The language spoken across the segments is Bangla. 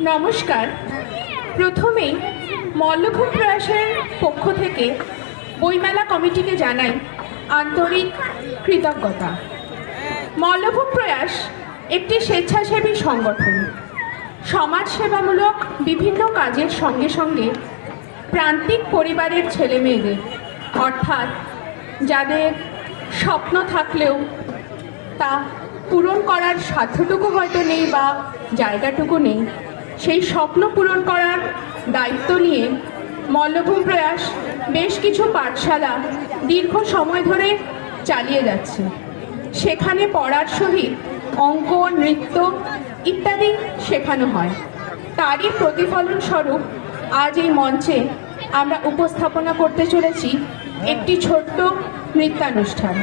নমস্কার। প্রথমেই মল্লভূম প্রয়াসের পক্ষ থেকে বইমেলা কমিটিকে জানাই আন্তরিক কৃতজ্ঞতা। মল্লভূম প্রয়াস একটি স্বেচ্ছাসেবী সংগঠন। সমাজসেবামূলক বিভিন্ন কাজের সঙ্গে সঙ্গে প্রান্তিক পরিবারের ছেলেমেয়েদের, অর্থাৎ যাদের স্বপ্ন থাকলেও তা পূরণ করার সাধ্যটুকু হয়তো নেই বা জায়গাটুকু নেই, সেই স্বপ্ন পূরণ করার দায়িত্ব নিয়ে মল্লভূম প্রয়াস বেশ কিছু পাঠশালা দীর্ঘ সময় ধরে চালিয়ে যাচ্ছে। সেখানে পড়ার সহিত অঙ্ক, নৃত্য ইত্যাদি শেখানো হয়। তারই প্রতিফলন স্বরূপ আজ এই মঞ্চে আমরা উপস্থাপনা করতে চলেছি একটি ছোট্ট নৃত্যানুষ্ঠান।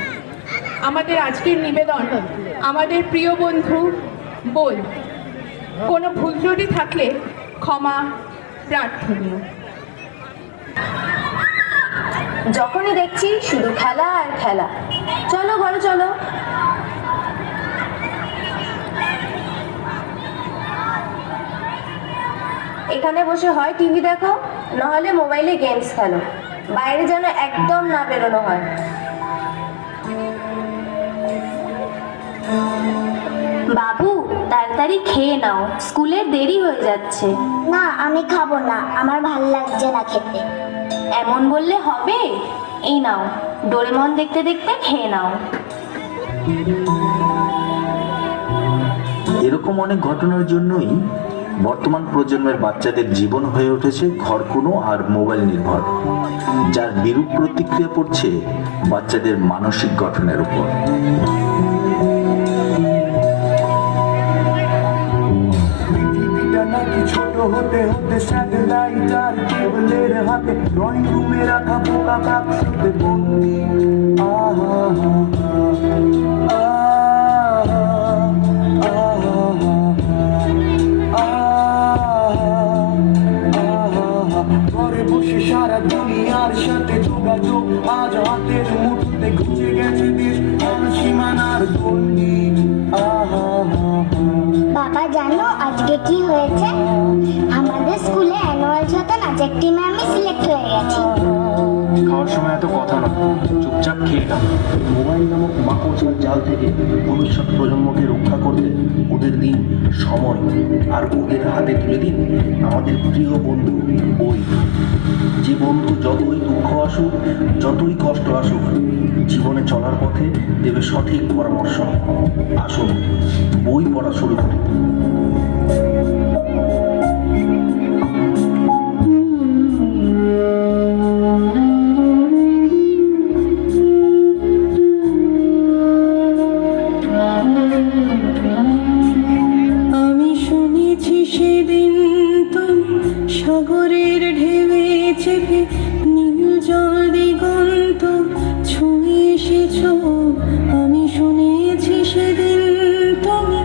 আমাদের আজকের নিবেদন আমাদের প্রিয় বন্ধু বই। কোনো ভুল ত্রুটি থাকলে ক্ষমা প্রার্থনীয়। যখনই দেখছি শুধু খেলা আর খেলা। চলো ঘরে চলো। এখানে বসে হয় টিভি দেখো, নাহলে মোবাইলে গেমস খেলো। বাইরে যেন একদম না বেরোনো হয়। বাবু তাড়াতাড়ি খেয়ে নাও, স্কুলের দেরি হয়ে যাচ্ছে। না, আমি খাবো না, আমার ভাল লাগছে না খেতে। এমন বললে হবে? এই নাও, ডোরেমন দেখতে দেখতে খেয়ে নাও। এরকম অনেক ঘটনার জন্যই বর্তমান প্রজন্মের বাচ্চাদের জীবন হয়ে উঠেছে ঘরকুনো আর মোবাইল নির্ভর, যার বিরূপ প্রতিক্রিয়া পড়ছে বাচ্চাদের মানসিক গঠনের উপর। ছোট হতে হতে স্যাটেলাইট আর কেবলের হাতে ড্রয়িং রুমে রাখা বোকা বাক্সতে বন্দি। ঘরে বসে সারা দুনিয়ার সাথে যোগাযোগ আজ হাতের মুঠোতে, ঘুচে গেছে দেশ সীমানার গন্ডি। বাবা জানো আজকে কি হয়েছে? আমাদের স্কুলে অ্যানুয়াল ছটা নাচের টিমে আমি সিলেক্ট হয়ে গেছি। খাওয়ার সময় এত কথা না, চুপচাপ খেয়ে নাও। মোবাইল নামক মাকড়সার জাল থেকে ভবিষ্যৎ প্রজন্মকে রক্ষা করতে ওদের দিন সময়, আর ওদের হাতে তুলে দিন আমাদের প্রিয় বন্ধু বই। যে বন্ধু যতই দুঃখ আসুক, যতই কষ্ট আসুক, জীবনে চলার পথে দেবে সঠিক পরামর্শ। আসুন বই পড়া শুরু করি। আমি শুনেছি সেদিন তুমি সাগরের ঢেউয়ে চেপে নীল জল দিগন্ত ছুঁয়ে এসেছো। আমি শুনেছি সেদিন তুমি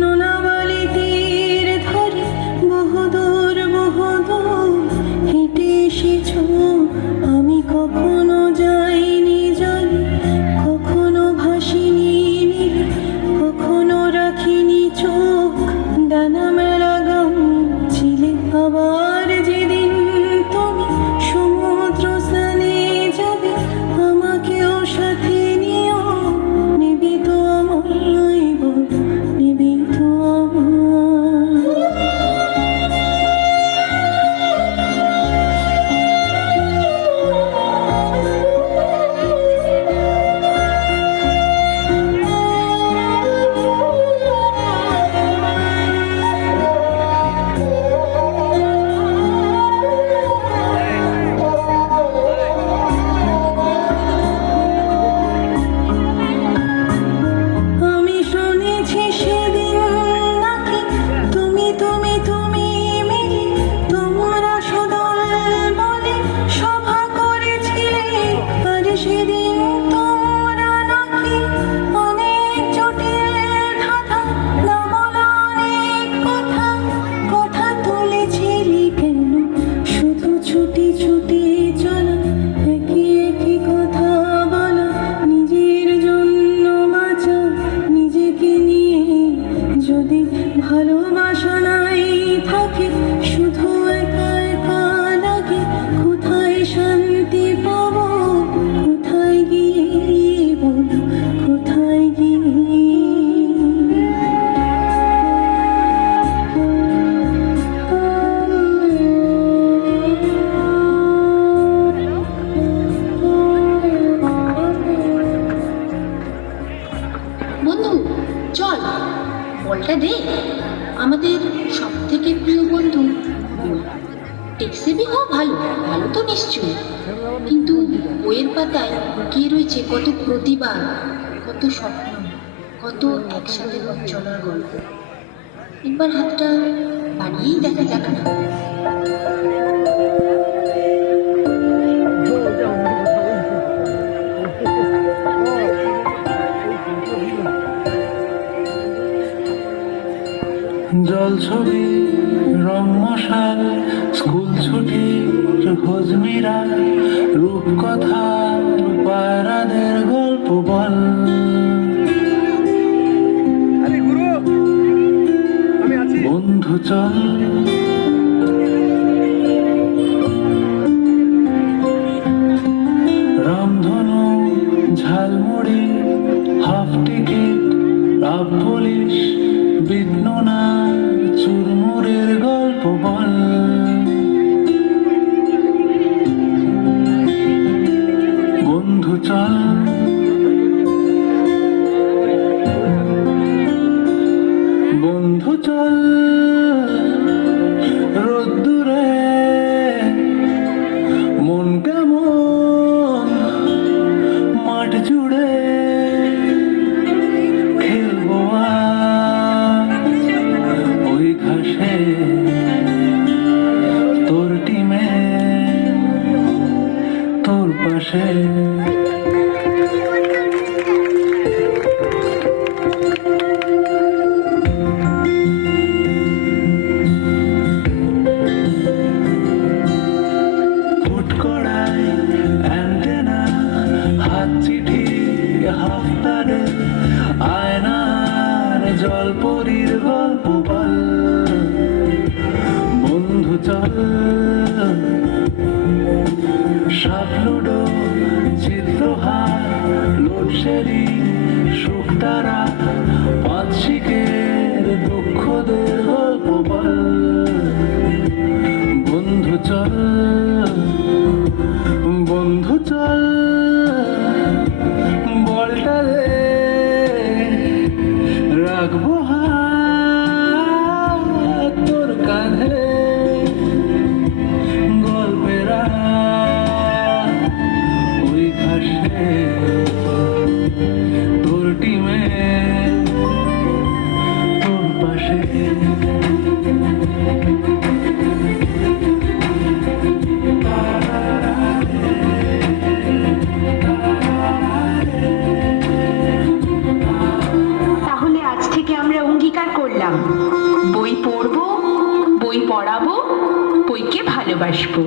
নোনাবালি তীর ধরে বহুদূর বহুদূর হেঁটে এসেছো। আমি কখনো যাইনি জলে, কখনো ভাসিনি নীলে, কখনো রাখিনি চোখ ডানা মেলা গঙ্গা সব থেকে প্রিয় বন্ধু টেকসেবি হওয়া ভালো, ভালো তো নিশ্চয়ই, কিন্তু বইয়ের পাতায় কে রয়েছে কত প্রতিভা, কত স্বপ্ন, কত একসাথে পথ চলার গল্প। একবার হাতটা বাড়িয়েই দেখা যাক না। জল ছবি, রং মশাল, স্কুল ছুটি, খোঁজমিরা, রূপকথা, পায়রাদের গল্প বল। বন্ধু চল, রামধনু, ঝালমুড়ি, হাফ টিকিট, রাব পুলিশ, বিঘ্ননা, চুরমুরের গল্প বল। বন্ধু চল, বন্ধু চল, রোদ্দুরে মন কেমন মাঠ জুড়ে খেলবো আজ ওই ঘাসে তোর টিমে তোর পাশে। জলপরীর গল্প বল। বন্ধু চল, সাপ লুডো, চিত্রহার, লোডশেডিং, শুকতারা, পাঁচ শিখের দুঃখদের গল্প বল। বন্ধু চল, বন্ধু চল, বলটা রে রাখবো হাত তোর কাঁধে, গল্পেরা ওই ঘাসে তোর টিমে তোর পাশে। বই পড়বো, বই পড়াবো, বইকে ভালোবাসবো।